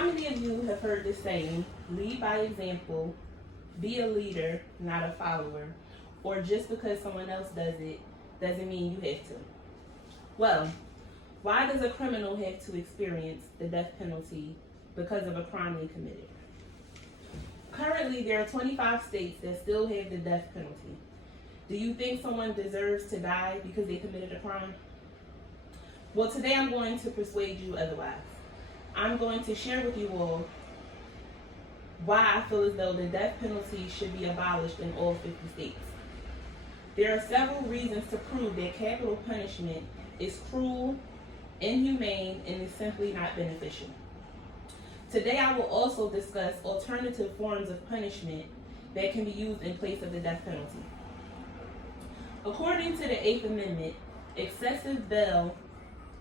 How many of you have heard this saying, lead by example, be a leader, not a follower, or just because someone else does it doesn't mean you have to? Well, why does a criminal have to experience the death penalty because of a crime they committed? Currently, there are 25 states that still have the death penalty. Do you think someone deserves to die because they committed a crime? Well, today I'm going to persuade you otherwise. I'm going to share with you all why I feel as though the death penalty should be abolished in all 50 states. There are several reasons to prove that capital punishment is cruel, inhumane, and is simply not beneficial. Today I will also discuss alternative forms of punishment that can be used in place of the death penalty. According to the 8th Amendment, excessive bail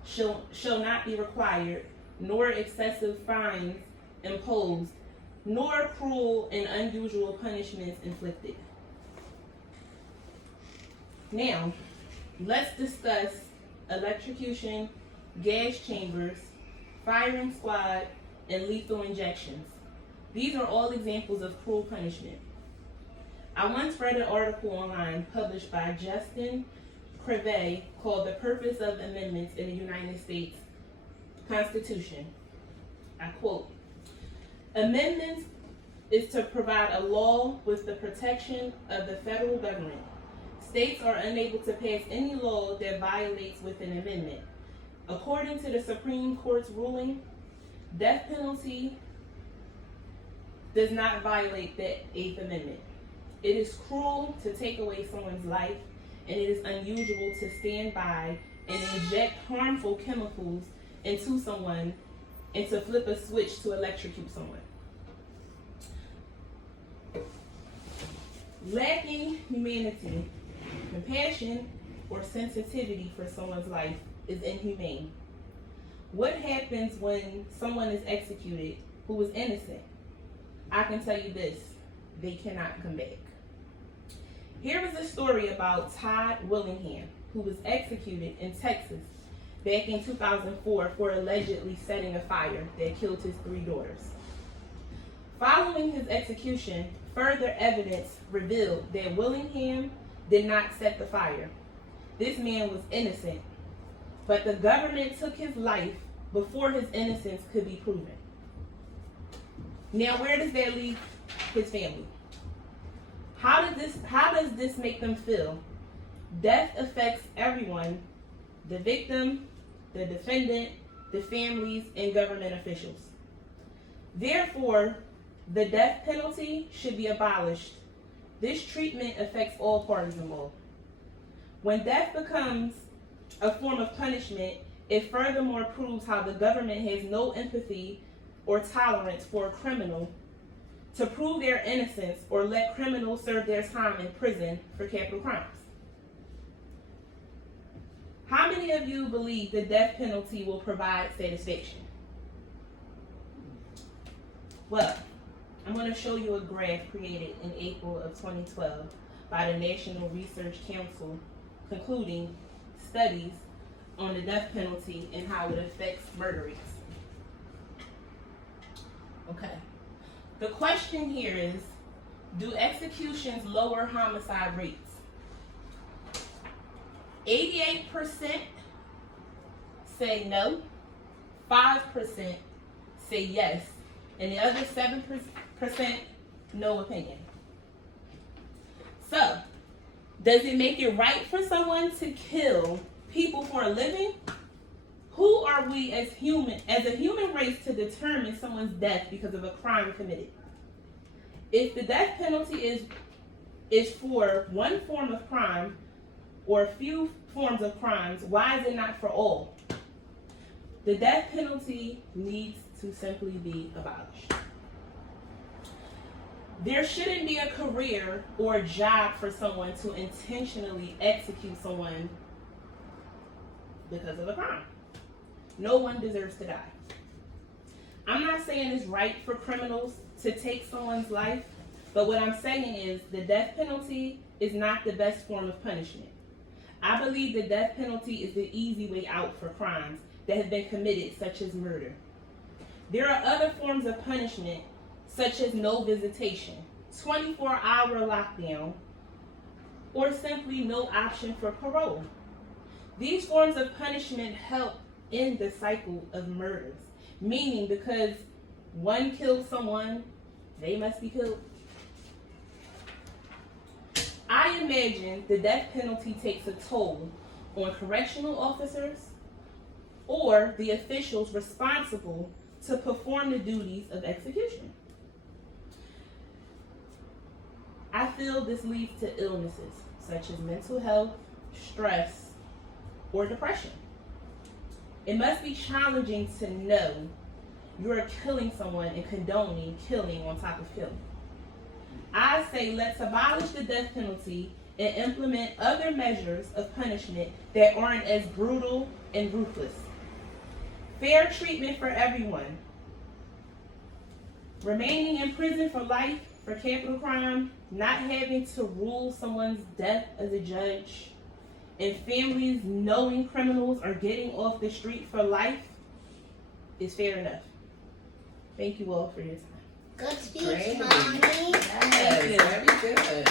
shall not be required, nor excessive fines imposed, nor cruel and unusual punishments inflicted. Now, let's discuss electrocution, gas chambers, firing squad, and lethal injections. These are all examples of cruel punishment. I once read an article online published by Justin Creve called "The Purpose of Amendments in the United States Constitution." I quote, "Amendments is to provide a law with the protection of the federal government. States are unable to pass any law that violates with an amendment. According to the Supreme Court's ruling, death penalty does not violate the 8th Amendment. It is cruel to take away someone's life, and it is unusual to stand by and inject harmful chemicals into someone and to flip a switch to electrocute someone. Lacking humanity, compassion, or sensitivity for someone's life is inhumane. What happens when someone is executed who was innocent? I can tell you this, they cannot come back. Here is a story about Todd Willingham, who was executed in Texas back in 2004 for allegedly setting a fire that killed his 3 daughters. Following his execution, further evidence revealed that Willingham did not set the fire. This man was innocent, but the government took his life before his innocence could be proven. Now, where does that leave his family? How does this make them feel? Death affects everyone: the victim, the defendant, the families, and government officials. Therefore, the death penalty should be abolished. This treatment affects all parties involved. When death becomes a form of punishment, it furthermore proves how the government has no empathy or tolerance for a criminal to prove their innocence or let criminals serve their time in prison for capital crimes. How many of you believe the death penalty will provide satisfaction? Well, I'm going to show you a graph created in April of 2012 by the National Research Council concluding studies on the death penalty and how it affects murder rates. Okay. The question here is, do executions lower homicide rates? 88% say no, 5% say yes, and the other 7% no opinion. So, does it make it right for someone to kill people for a living? Who are we as a human race to determine someone's death because of a crime committed? If the death penalty is for one form of crime or a few forms of crimes, why is it not for all? The death penalty needs to simply be abolished. There shouldn't be a career or a job for someone to intentionally execute someone because of a crime. No one deserves to die. I'm not saying it's right for criminals to take someone's life, but what I'm saying is the death penalty is not the best form of punishment. I believe the death penalty is the easy way out for crimes that have been committed, such as murder. There are other forms of punishment, such as no visitation, 24-hour lockdown, or simply no option for parole. These forms of punishment help end the cycle of murders, meaning because one killed someone, they must be killed. I imagine the death penalty takes a toll on correctional officers or the officials responsible to perform the duties of execution. I feel this leads to illnesses such as mental health, stress, or depression. It must be challenging to know you're killing someone and condoning killing on top of killing. I say let's abolish the death penalty and implement other measures of punishment that aren't as brutal and ruthless. Fair treatment for everyone. Remaining in prison for life for capital crime, not having to rule someone's death as a judge, and families knowing criminals are getting off the street for life is fair enough. Thank you all for your time. Good speech, Great. Mommy. Yes, very good.